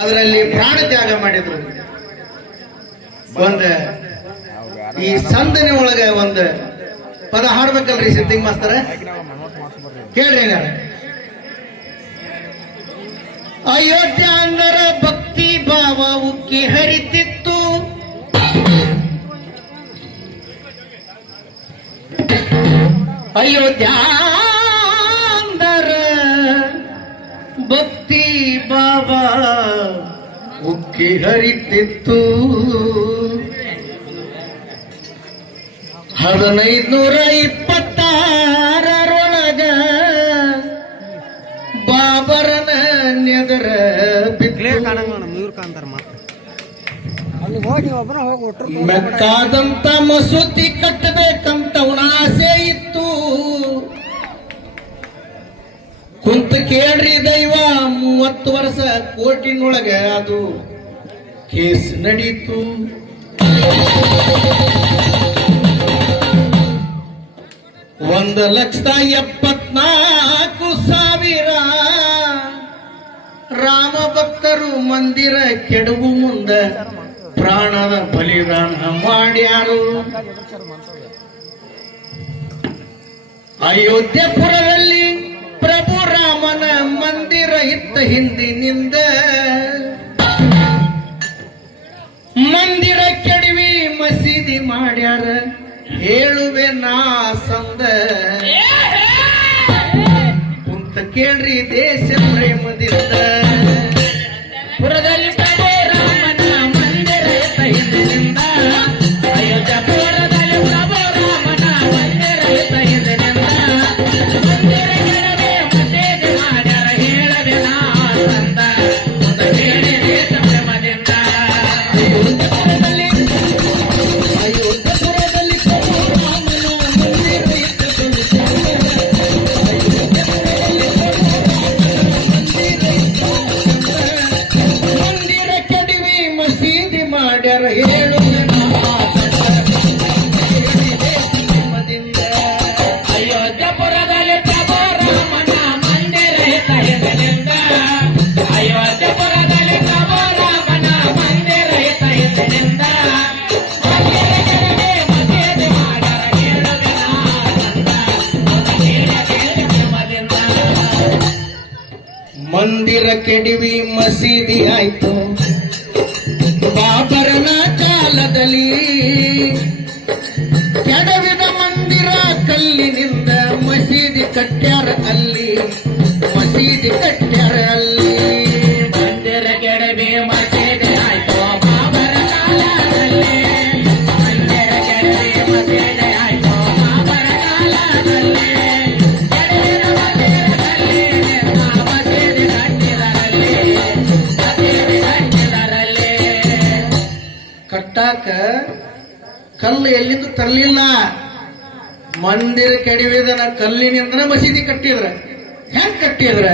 ಅದರಲ್ಲಿ ಪ್ರಾಣ ತ್ಯಾಗ ಮಾಡಿದ್ರು. ಒಂದ ಈ ಸಂದನೆ ಒಳಗ ಒಂದ ಪದ ಹಾಡ್ಬೇಕಲ್ರಿ ಸಿದ್ದಿಂಗ್ ಮಾಸ್ತರ? ಕೇಳ್ರಿ ಹಂಗಾರ. ಅಯೋಧ್ಯ ಅಂದರ ಭಕ್ತಿ ಭಾವ ಉಕ್ಕಿ ಹರಿತಿತ್ತು. ಅಯೋಧ್ಯ ಅಂದರ ಭಕ್ತಿ ಭಾವ ಉಕ್ಕಿ ಹರಿತಿತ್ತು ಹದಿನೈದುನೂರ ಇಪ್ಪತ್ತಾರರೊಳಗ ಬಾಬರನ ನೆದರ ಮೆಕ್ಕಾದಂತ ಮಸೂತಿ ಕಟ್ಟಬೇಕಂತ ಉಣಾಸೆ ಆಸೆ ಇತ್ತು. ಕುಂತ ಕೇಳ್ರಿ ದೈವ ಮೂವತ್ತು ವರ್ಷ ಕೋಟಿನೊಳಗೆ ಅದು. ಕೇಸ್ ನಡೀತು. ಒಂದು ಲಕ್ಷದ ಎಪ್ಪತ್ನಾಲ್ಕು ಸಾವಿರ. ರಾಮ ಭಕ್ತರು ಮಂದಿರ ಕೆಡವು ಮುಂದ ಪ್ರಾಣದ ಬಲಿದಾನ ಮಾಡ್ಯಾರು. ಅಯೋಧ್ಯಪುರದಲ್ಲಿ ಪ್ರಭು ರಾಮನ ಮಂದಿರ ಇತ್ತ ಹಿಂದಿನಿಂದ ಮಂದಿರ ಕೆಡವಿ ಮಸೀದಿ ಮಾಡ್ಯಾರ. ಹೇಳುವೆ ನಾ ಸಂದ. ಕುಂತ ಕೇಳ್ರಿ ದೇಶ ಪ್ರೇಮದಿಂದ. ಪುರದಲ್ಲಿ ಮಂದಿರ ಕೆಡಿವಿ ಮಸೀದಿ ಆಯ್ತು. ಬಾಬರನ ಕಾಲದಲ್ಲಿ ಕೆಡವಿದ ಮಂದಿರ ಕಲ್ಲಿನಿಂದ ಮಸೀದಿ ಕಟ್ಟ್ಯಾರ ಅಲ್ಲಿ. ಮಸೀದಿ ಕಟ್ಟ್ಯಾರ ಕಲ್ಲು ಎಲ್ಲಿಂದ ತರಲಿಲ್ಲ? ಮಂದಿರ ಕೆಡವಿದನ ಕಲ್ಲಿನಿಂದ ಮಸೀದಿ ಕಟ್ಟಿದ್ರ. ಹೆಂಗ್ ಕಟ್ಟಿದ್ರ?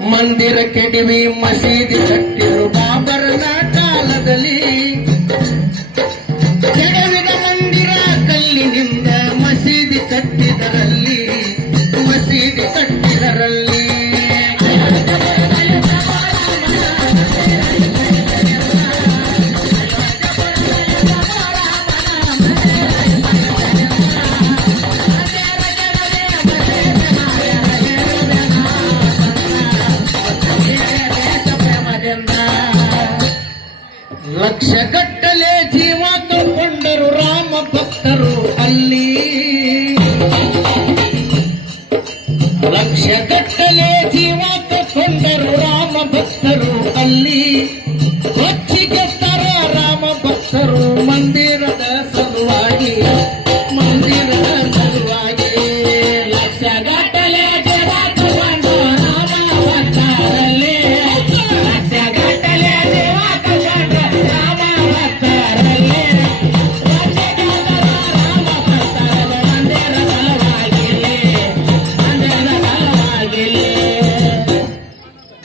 ಮಂದಿರ ಕೆಡವಿ ಮಸೀದಿ ಕಟ್ಟಿದ್ರು. ಬಾಬರನ ಕಾಲದಲ್ಲಿ ಲಕ್ಷಗಟ್ಟಲೆ ಜೀವ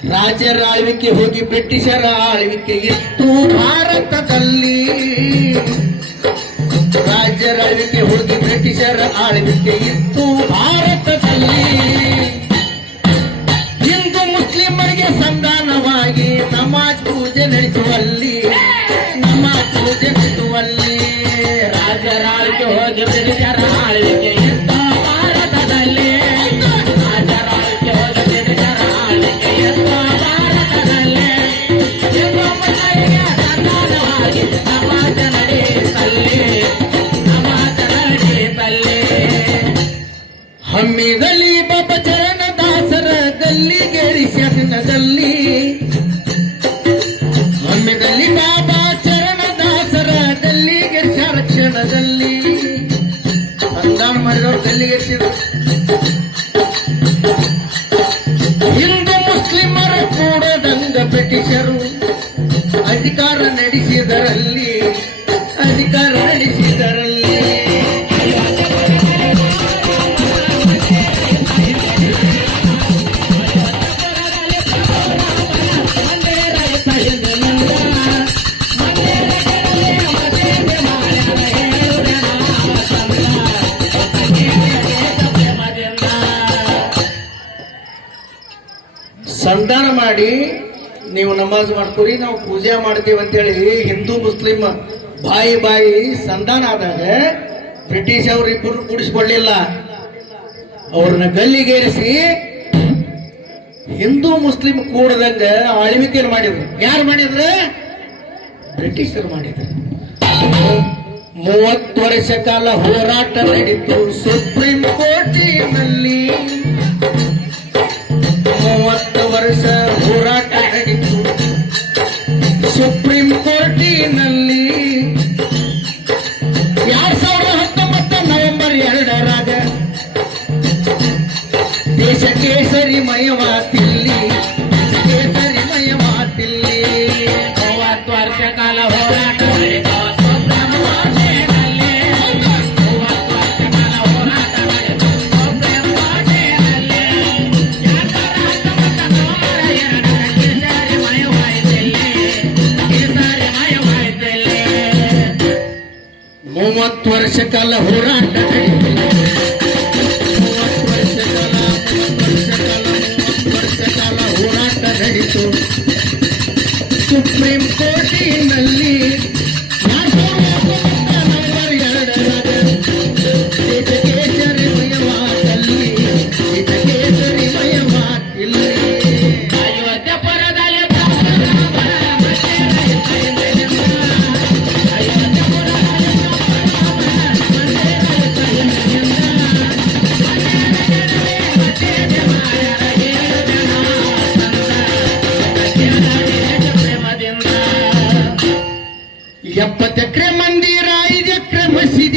ರಾಜರ ಆಳ್ವಿಕೆ ಹೋಗಿ ಬ್ರಿಟಿಷರ ಆಳ್ವಿಕೆ ಇತ್ತು ಭಾರತದಲ್ಲಿ. ರಾಜರ ಆಳ್ವಿಕೆ ಹೋಗಿ ಬ್ರಿಟಿಷರ ಆಳ್ವಿಕೆ ಇತ್ತು ಭಾರತದಲ್ಲಿ. ಹಿಂದೂ ಮುಸ್ಲಿಮರಿಗೆ ಸಂಧಾನವಾಗಿ ನಮಾಜ್ ಪೂಜೆ ನಡೆಸುವಲ್ಲಿ, ನಮಾಜ್ ಪೂಜೆ ನಡೆಸುವಲ್ಲಿ ರಾಜರ ಆಳ್ವಿಕೆ ಹೋಗಿ ಬ್ರಿಟಿಷರ ಒಮ್ಮೆದಲ್ಲಿ ಬಾಬಾ ಚರಣ ದಾಸರ ಗಲ್ಲಿ ಗೆಳಿಸ್ಯನದಲ್ಲಿ ಮಾಡಿ ನೀವು ನಮಾಜ್ ಮಾಡ್ಕೊರಿ, ನಾವು ಪೂಜೆ ಮಾಡ್ತೀವಿ ಅಂತೇಳಿ ಹಿಂದೂ ಮುಸ್ಲಿಂ ಬಾಯಿ ಬಾಯಿ ಸಂಧಾನ ಆದಾಗ ಬ್ರಿಟಿಷ್ ಅವ್ರ ಇಬ್ಬರು ಕೂಡಿಸ್ಕೊಳ್ಳಿಲ್ಲ. ಅವ್ರನ್ನ ಗಲ್ಲಿಗೇರಿಸಿ ಹಿಂದೂ ಮುಸ್ಲಿಂ ಕೂಡದಂಗ ಆಳ್ವಿಕೆಯಲ್ಲಿ ಮಾಡಿದ್ರು. ಯಾರು ಮಾಡಿದ್ರು? ಬ್ರಿಟಿಷರು ಮಾಡಿದ್ರು. ಮೂವತ್ತು ವರ್ಷ ಕಾಲ ಹೋರಾಟ ನಡೀತು ಸುಪ್ರೀಂ ಕೋರ್ಟಿನಲ್ಲಿ. ವರ್ಷ ಹೋರಾಟ ಹತ್ತು ವರ್ಷ ಕಾಲ ಹೋರಾಟ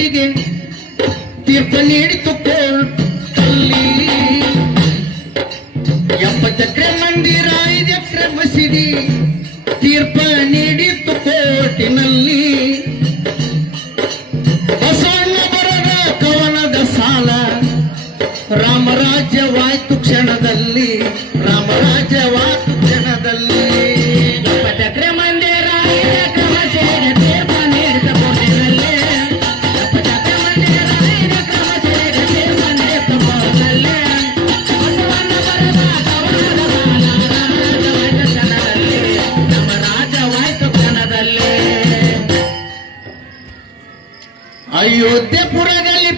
ಮೆಟ್ಟಿಗೆ ತೀರ್ಥ ನೀಡಿತುಕೊಳ್ಳ ಅಲ್ಲಿ ಎಂಬ ಚಕ್ರ ಮಂದಿರ ಐದು ಎಕರೆ ಮಸೀದಿ ತೀರ್ಪ ನೀಡಿ ಅಯೋಧ್ಯೆ ಪುರದಲ್ಲಿ